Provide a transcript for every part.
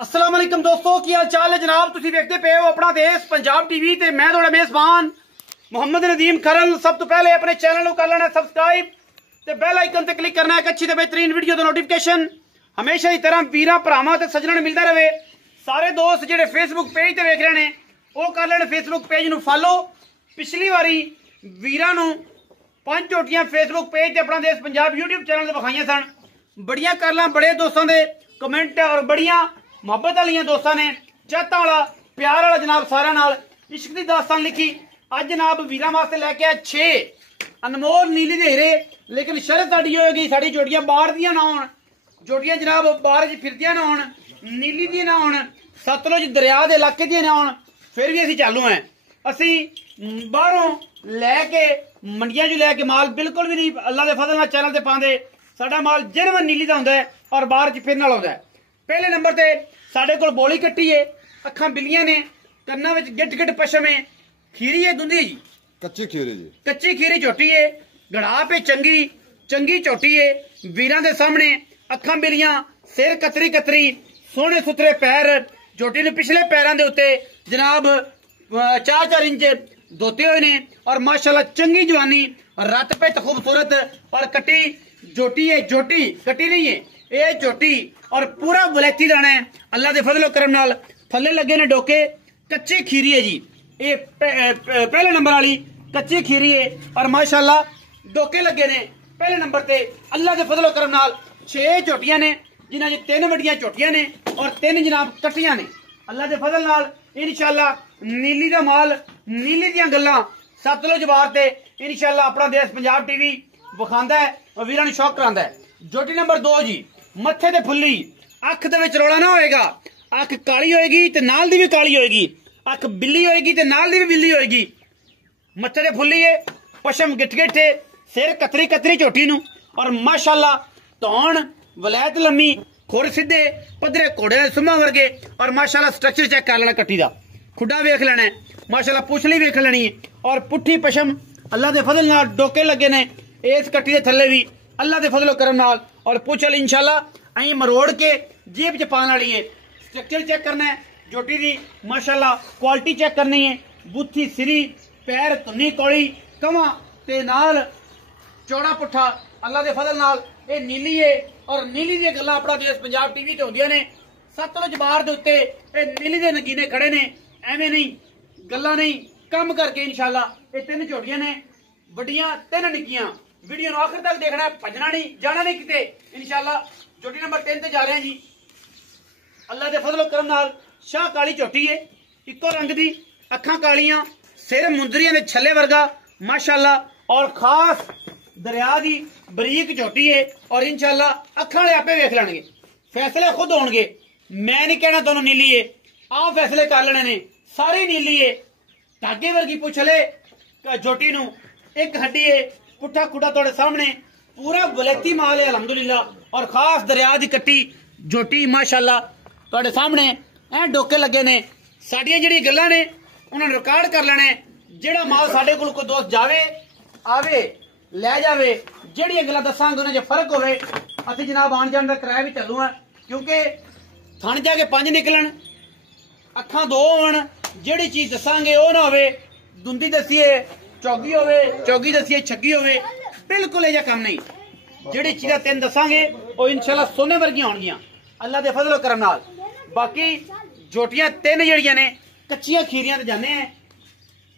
अस्सलाम वालेकुम दोस्तों की हाल चाल है जनाब। तुसी देखते पे हो अपना देश पंजाब टीवी ते मैं थोड़ा मेजबान मोहम्मद नदीम खरल। सब तो पहले अपने चैनल को कर लेना सब्सक्राइब ते बेल आइकन ते क्लिक करना है अच्छी ते बेहतरीन वीडियो दा नोटिफिकेशन हमेशा की तरह वीरा भरावां ते सज्जणां मिलता रहे। सारे दोस्त जेडे फेसबुक पेज ते वेख रहे ने वो कर लेने फेसबुक पेज नूं फॉलो। पिछली वारी वीरां नूं 5 झोटियां फेसबुक पेज ते अपना देश पंजाब यूट्यूब चैनल ते विखाइयां सन। बड़ियां करलां बड़े दोस्तों के कमेंट और बड़ियां मुहब्बत वाली दोस्तों ने चाहता वाला प्यार वाला जनाब सारा नाल इश्क की दास्तान लिखी। अज जनाब वीरां वास्ते लैके आए 6 अनमोल नीली दे हीरे। लेकिन शर्त साड़ी होगी साड़ी जोटियां बाहर दियां ना होण, जोटियां जनाब बाहर फिरदियां ना होण, नीली दी ना होण, सतलुज दरिया के इलाके दी ना होण, फिर भी असीं चालू हैं। असीं बाहरों लैके मंडियां चों लैके माल बिल्कुल भी नहीं अल्लाह के फजल नाल चैनल ते पांदे। साडा माल जेनवन नीली दा हुंदा है और बाहर च फिरन वाला हुंदा है। पहले नंबर ते साडे कोल बोली कट्टी है, अखां बिल्लियां ने, कन्नां विच गिट गिट पशम है, खीरी है दुंधी जी, कच्ची खीरी जी, कच्ची खीरी झोटी है, गड़ा पे चंगी चंगी झोटी है। वीरां दे सामने अखां बिल्लियां, सिर कतरी कतरी, सोहने सुथरे पैर, झोटी ने पिछले पैरां दे उत्ते जनाब 4-4 इंच धोते हुए ने और माशाल्लाह चंगी जवानी, रत पे खूबसूरत और कट्टी झोटी है। झोटी कट्टी नहीं है, ये झोटी और पूरा वलैती दाना है। अल्लाह के फजलो करम नाल थल्ले लगे ने डोके, कच्ची खीरी है जी। ये पहले नंबर वाली कच्ची खीरी है और माशाल्लाह डोके लगे ने पहले नंबर ते। अल्लाह के फजलो करम नाल 6 झोटियां ने जिन्हां च 3 वड्डियां झोटियां ने और 3 जनाब कट्टियां ने। अल्लाह के फजल नाल इंशाल्लाह नीली दा माल, नीली दियां गल्लां सतलुज बार ते इंशाल्लाह अपना देश पंजाब टीवी विखांदा है और वीरां नूं शौक करांदा है। झोटी नंबर 2 जी, मत्थे ते फुल्ली, अख दे विच रौला ना होएगा, अख काली होएगी ते नाल दी भी काली होएगी, अख बिल्ली होएगी ते नाल दी भी बिल्ली होएगी। मत्थे ते फुल्ली है, पशम गिठ गिठ है, सिर कतरी कतरी झोटी नूं और माशाल्लाह धौण वलैत लम्मी, खुर सीधे पधरे घोड़े दे सुम्मा वर्गे और माशाल्लाह स्ट्रक्चर चेक कर लेना कट्टी दा, खुड्डा वेख लेना है, माशाल्लाह पुछली वेख लेनी है और पुट्ठी पशम अल्लाह दे फजल नाल डोके लगे ने इस कट्टी दे थल्ले भी अल्लाह दे फजलो करम नाल और पुछल इंशाल्लाह अं मरोड़ के जेब च पाने वाली है। स्ट्रक्चर चेक करना है झोटी दी, माशाल्लाह क्वालिटी चेक करनी है। बुत्थी सिरी, पैर धुन्नी कौड़ी, कवा ते नाल चौड़ा पुट्ठा अल्लाह दे फजल नाल ये नीली है और नीली दी गल्लां अपना देश पंजाब टीवी ते होंदियां ने। सतलुज बार दे उत्ते ये नीली दे नगीने खड़े ने, एवें नहीं गल्लां नहीं कम करके इंशाल्लाह ये 3 झोटियां ने, वड्डियां 3 निक्कियां। वीडियो नूं आखिर तक देखना है, भजना नहीं जाना नहीं किते। इंशाल्लाह झोटी नंबर 3 ते जा रहे हैं जी। अल्लाह दे फजलो करम नाल शाह काली झोटी है, इको रंग दी, अखां कालियां, सिर मुंदरियां दे छल्ले वर्गा माशाल्लाह और खास दरिया दी बरीक झोटी है और इंशाल्लाह अखां वाले आपे वेख लैणगे, फैसले खुद होणगे। मैं नहीं कहना दोनों नीली है, आप फैसले कर लेने ने। सारी नीली है, धागे वर्गी पुछले झोटी नूं, एक हड्डी है, पुट्ठा खुटा तुहाडे सामने, पूरा वलैती माल है अलहमदुलिल्लाह और खास दरिया दी कट्टी झोटी माशाल्लाह तुहाडे सामने ऐ डोके लगे ने। साडियां जिहड़ी गल्लां ने उन्हां नूं रिकॉर्ड कर लेना है। जिहड़ा माल साडे कोल कोई दोस्त जावे आवे लै जावे, जिहड़ियां गल्लां दस्सांगे उन्हां 'च फर्क होवे असीं जनाब आण जाण दा किराया भी चालू है, क्योंकि थण जाके 5 निकलन, अखां 2 होण, जिहड़ी चीज़ दस्सांगे वो ना होवे दुंदी दस्सीए चौगी होवे, चौगी दस्सीए छग्गी होवे, बिल्कुल ये काम नहीं। जिहड़ी चीज़ां 3 दस्सांगे वो इंशाल्लाह सोने वर्गियां होणगियां अल्लाह दे फजलो करम नाल। बाकी झोटियां 3 जिहड़ियां ने कच्चियां खीरियां ते जाने हैं,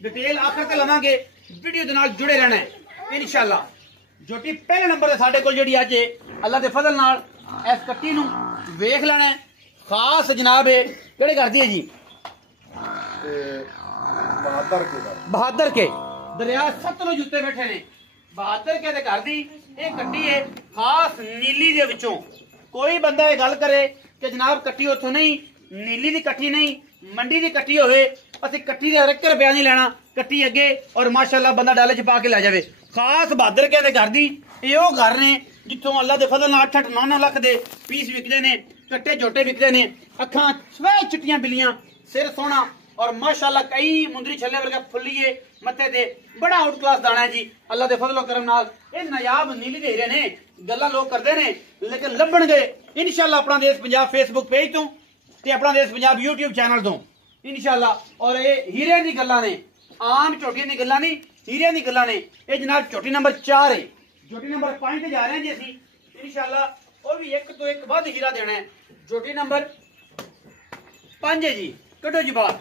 डिटेल आखिर ते लवांगे, वीडियो दे नाल जुड़े रहना है इंशाल्लाह। झोटी पहले नंबर ते साडे कोल जिहड़ी अज अल्लाह दे फजल नाल इस कट्टी नूं वेख लेना है। खास जनाब है किहड़े करदी है जी, बहादुर के दरिया सतलुज उत्ते बैठे ने, बहादुर के दे घर दी ये कट्टी है। खास नीली दे विचों कोई बंदा ये गल करे कि जनाब कट्टी उत्थों नहीं, नीली दी कट्टी नहीं, मंडी दी कट्टी होवे, असीं कट्टी दे 1 रुपया नहीं लेना, कट्टी अगे और माशाल्लाह बंदा डाले च पा के लै जावे। खास बहादुर के दे घर दी ये वो घर ने जिथों अल्लाह दे फजल नाल 8-9 लाख दे पीस विकदे ने, कट्टे झोटे विकदे ने। अखां सवै चिट्टियां बिल्लियां, सिर सोहना और माशाल्लाह कई मुंदरी छल्ले वर्गा फुल्लीए मत्थे ते, बड़ा आउट क्लास दाना है जी अल्लाह दे फजलो करम नाल। ये नायाब नीली दे हीरे ने, गल्लां लोग करदे ने लेकिन लभणगे इंशाल्लाह अपना देश पंजाब फेसबुक पेज तो ਤੇ ਆਪਣਾ ਦੇਸ਼ ਪੰਜਾਬ YouTube ਚੈਨਲ ਤੋਂ ਇਨਸ਼ਾਅੱਲਾ। ਔਰ ਇਹ ਹੀਰਿਆਂ ਦੀ ਗੱਲਾਂ ਨੇ, ਆਮ ਝੋਟੀਆਂ ਦੀ ਗੱਲਾਂ ਨਹੀਂ, ਹੀਰਿਆਂ ਦੀ ਗੱਲਾਂ ਨੇ। ਇਹ ਜਨਾਬ ਝੋਟੀ ਨੰਬਰ 4 ਹੈ। ਝੋਟੀ ਨੰਬਰ 5 ਤੇ ਜਾ ਰਹੇ ਹਾਂ ਜੀ ਅਸੀਂ ਇਨਸ਼ਾਅੱਲਾ। ਉਹ ਵੀ ਇੱਕ ਤੋਂ ਇੱਕ ਵੱਧ ਹੀਰਾ ਦੇਣਾ ਹੈ। ਝੋਟੀ ਨੰਬਰ 5 ਹੈ ਜੀ, ਕੱਢੋ ਜੀ ਬਾਹਰ।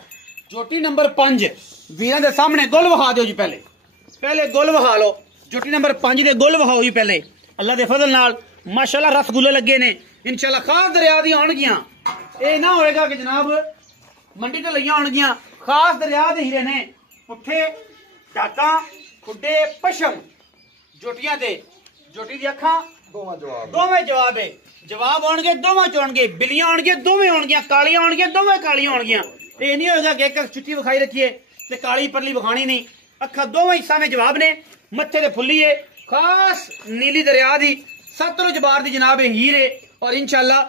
ਝੋਟੀ ਨੰਬਰ 5 ਵੀਰਾਂ ਦੇ ਸਾਹਮਣੇ ਗੁੱਲ ਵਿਖਾ ਦਿਓ ਜੀ। ਪਹਿਲੇ ਗੁੱਲ ਵਿਖਾ ਲਓ। ਝੋਟੀ ਨੰਬਰ 5 ਦੇ ਗੁੱਲ ਵਿਖਾਓ ਜੀ ਪਹਿਲੇ। ਅੱਲਾ ਦੇ ਫਜ਼ਲ ਨਾਲ ਮਾਸ਼ਾਅੱਲਾ ਰਸਗੁੱਲੇ ਲੱਗੇ ਨੇ ਇਨਸ਼ਾਅੱਲਾ। ਖਾਸ ਦਰਿਆ ਦੀਆਂ ਹੋਣਗੀਆਂ। ਇਹ ਨਾ ਹੋਏਗਾ ਕਿ ਜਨਾਬ ਮੰਡੀ ਤੋਂ ਲਈਆਂ ਹੋਣਗੀਆਂ। ਖਾਸ ਦਰਿਆ ਦੇ ਹੀਰੇ ਨੇ। ਪੁੱਠੇ ਟਾਕਾਂ ਖੁੱਡੇ ਪਸ਼ਮ ਝੋਟੀਆਂ ਤੇ। ਝੋਟੀ ਦੀ ਅੱਖਾਂ ਦੋਵੇਂ ਜਵਾਬ ਹੈ। ਜਵਾਬ ਆਉਣਗੇ ਦੋਵਾਂ ਚ ਆਉਣਗੇ। ਬਿੱਲੀਆਂ ਆਉਣਗੀਆਂ ਦੋਵੇਂ ਆਉਣਗੀਆਂ। ਕਾਲੀਆਂ ਆਉਣਗੀਆਂ ਦੋਵੇਂ ਕਾਲੀਆਂ ਆਉਣਗੀਆਂ। ਇਹ ਨਹੀਂ ਹੋਏਗਾ ਕਿ ਇੱਕ ਚਿੱਟੀ ਵਿਖਾਈ ਰੱਖੀਏ ਤੇ ਕਾਲੀ ਪਰਲੀ ਵਿਖਾਣੀ ਨਹੀਂ। ਅੱਖਾਂ ਦੋਵੇਂ ਹਿੱਸਾਂ ਵਿੱਚ ਜਵਾਬ ਨੇ। ਮੱਥੇ ਤੇ ਫੁੱਲੀ ਹੈ। ਖਾਸ ਨੀਲੀ ਦਰਿਆ ਦੀ ਸਤਲੁਜ ਬਾਰ ਦੀ ਜਨਾਬ ਹੀਰ ਹੈ। ਔਰ ਇਨਸ਼ਾਅੱਲਾ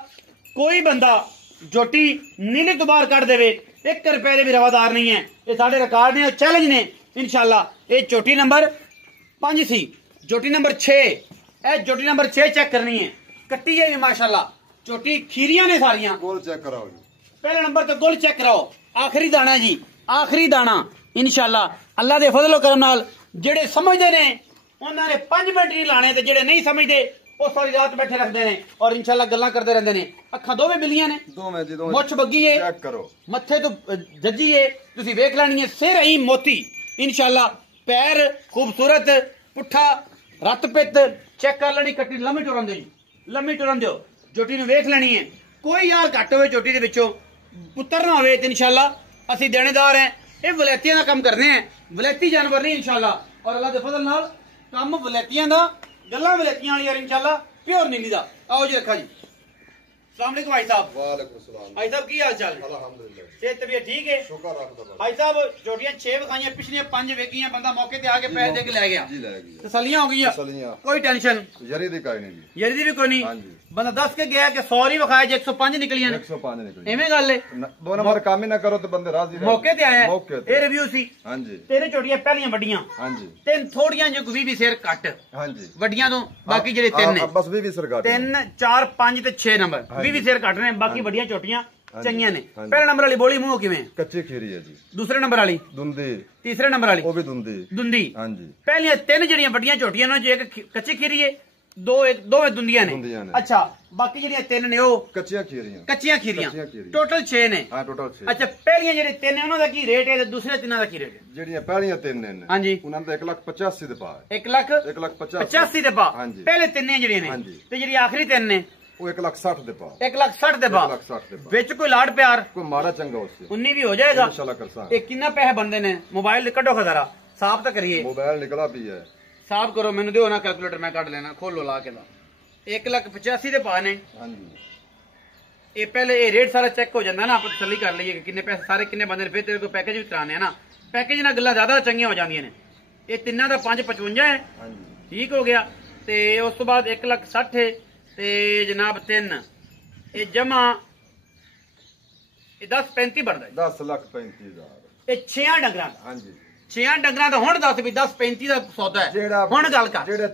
ਕੋਈ ਬੰਦਾ ਝੋਟੀ ਨੀਲੇ ਤੋਂ ਬਾਹਰ ਕੱਢ ਦੇਵੇ 1 ਰੁਪਏ ਦੇ ਵੀ ਰਵਾਦਾਰ ਨਹੀਂ ਹੈ। ਇਹ ਸਾਡੇ ਰਿਕਾਰਡ ਨੇ, ਚੈਲੰਜ ਨੇ ਇਨਸ਼ਾਅੱਲਾ। ਇਹ ਝੋਟੀ ਨੰਬਰ 5 ਸੀ। ਝੋਟੀ ਨੰਬਰ 6 ਇਹ ਝੋਟੀ ਨੰਬਰ 6 ਚੈੱਕ करनी है। कट्टी है माशाल्लाह। ਝੋਟੀ खीरियां ने सारियां। गोल चेक कराओ जी। पहले नंबर तो गोल चेक कराओ। आखिरी दाना जी, आखिरी दाना इंशाल्लाह। अल्लाह दे फजल करम नाल जेड़े समझदे ने उन्हां ने 5 मिनट नहीं लाने ते जेड़े नहीं समझदे वो सारी रात बैठे रखदे ने और इंशाल्लाह गल्लां करदे रहंदे ने। अखां दोवें बिल्लियां ने, दोवें जी दोवें। मुछ बग्गी है, चेक करो। मत्थे तो जज्जी है, तुसी वेख लैनी है। सिर ही मोती इंशाल्लाह। पैर खूबसूरत, पुठा रत पित चेक कर लेनी। कट्टी लम्मी टुरन दो जी, लम्मी टुरन दो। झोटी नूं वेख लेनी है। कोई यार घट होवे झोटी दे विचों पुत्तर ना होवे ते इंशाल्लाह असीं देनेदार हैं। ये वलैतियां दा काम करने हैं। वलैती जानवर नहीं इंशाल्लाह। और अल्लाह दे फजल नाल काम वलैतियां दा, गल्लां वलैतियां वाली यार इंशाल्लाह। प्योर नीली दा। आओ जी रखा जी। अस्सलाम वालेकुम भाई साहब। वालेकुम सलाम। भाई साहब की हाल चाल है? अल्हम्दुलिल्लाह। सेहत तबीयत ठीक है? शुक्र अल्लाह। भाई साहब झोटियां 6 विखाइयां, पिछलियां 5 वेखियां। बंदा मौके ते आके पैसे दे के ले गया जी, ले गया। तसल्लियां हो गईयां, कोई टेंशन यरी दी कोई नहीं जी। यरी दी भी कोई नहीं। हां जी। बंदा 10 के गया कि 100 ही विखाया जे 105 निकलियां ने। 105 निकली। एवें गल है। 2 नंबर काम ही ना करो तो बंदे राजी रहे। मौके ते आया ए रिव्यू सी। हां जी। तेरे झोटियां पहलियां वड्डियां। हां जी। तीन थोड़ियां जो 20 सिर घट। हां जी। वड्डियां तो बाकी जेडे 3 ने बस 20 सिर घट। 3 4 5 ते 6 नंबर 20 सिर घट ने। बाकी वड्डियां झोटियां चंगियां ने। पहले नंबर वाली बोली मुंह किवें? कच्ची खीरी है जी। दूसरे नंबर वाली दुंदी। तीसरे नंबर वाली वो भी दुंदी। दुंदी। हां जी। पहलियां 3 जड़ियां वड्डियां झोटियां ने, जो एक कच्ची खीरी है, दोवें दुंदियां ने। अच्छा, बाकी जड़ियां 3 ने वो कच्चियां खीरियां। कच्चियां खीरियां टोटल 6 ने। हां टोटल 6। अच्छा, पहलियां जेडे 3 ने उन्हां दा की रेट है ते दूसरे 3 दा की रेट है? जेड़ियां पहलियां 3 ने हां जी उन्हां दा 1,85,000 दे पा है। 1,85,000 दे पा। हां जी। पहले 3 जड़ियां ने ते जेड़ी आखिरी 3 ने वो 1,60,000 दे पा। 1,60,000 दे पा। 1,60,000 दे पा। विच कोई लाड़ प्यार कोई मारा चंगा उससे 19 भी हो जाएगा इंशाल्लाह। करसा ये कितना पैसे बनदे ने? मोबाइल कड्डो खजारा साफ तो करिए। मोबाइल निकला भी है, साफ करो। मैनू दियो ना कैलकुलेटर, मैं कट लेना। खोलो ला के दा। 1,85,000 दे पा ने। हां जी। ये पहले ये रेट सारा चेक हो जाता ना, आप तसल्ली कर लीजिए कि किन्ने पैसे सारे किन्ने बंदे ने। फिर तेरे को पैकेज भी कराने हैं ना। पैकेज ना गल्लां ज्यादा चंगियां हो जांदियां ने। ये तिन्ना दा 5,55 है। हां जी। ठीक हो गया। ते उस तो बाद 1,60,000 ते जनाब 3 ये जमा 10,35 बनता है। 10,35,000 ये 6 डंगरां। हां जी। 6 डंगरां दा हुण दस भी 10,35 दा सौदा है। हुण गल कर जेड़ा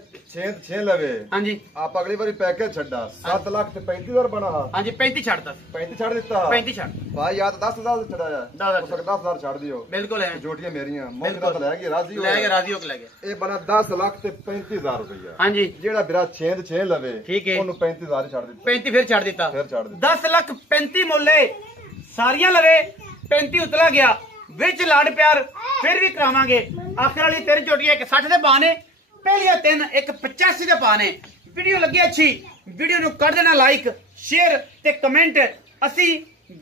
6 लवे। हां जी। आप अगली बारी पैकेज छड्डा 7,35,000 बना। हां जी। 35 छड्डता। 35 छड्ड दित्ता। 35 छड्ड भाई यार 10,000 छड़ाया। 10,000 छड्ड दियो। बिल्कुल है। झोटियां मेरियां मौके ते ले गए, राजी हो गए। ए बना 10,35,000 रुपया। हां जी। जेड़ा बिरा 6 लवे ठीक है ओनु 35,000 छड्ड दित्ता। 35 फिर छड्ड दित्ता। 10,35,000 मोले सारियां लवे। 35 उतला गया विच लाड़ प्यार फिर भी करावांगे। आखिर वाली 3 झोटियां 1,60 दे पा ने। पहलियां 3 1,85 दे पा ने। वीडियो लगी अच्छी, वीडियो नूं कर देना लाइक शेयर ते कमेंट। असी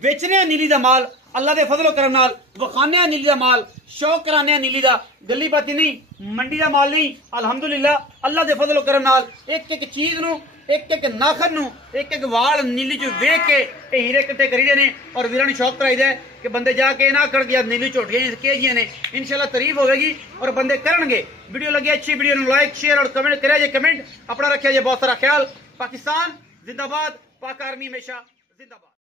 बेचने नीली दा माल अल्लाह दे फजलो करम नाल, वखाने नीली दा माल, शौक कराने नीली दा, गली बाती नहीं, मंडी दा माल नहीं। अल्हम्दुलिल्लाह अल्लाह दे फजलो करम नाल एक एक चीज नूं, एक एक नाखर नूं, एक एक वाल नीली चू वेख के हीरे किट्ठे करीदे ने। और वीरां नूं शौक कराईदा है कि बंदे जाके ना कर गया नीली झोटियां केजियां ने। इंशाल्लाह तारीफ होगी और बंदे करनगे। वीडियो लगी अच्छी, वीडियो नूं लाइक शेयर और कमेंट करिए जे। कमेंट अपना रखिया जे बहुत सारा ख्याल। पाकिस्तान जिंदाबाद, पाक आर्मी हमेशा जिंदाबाद।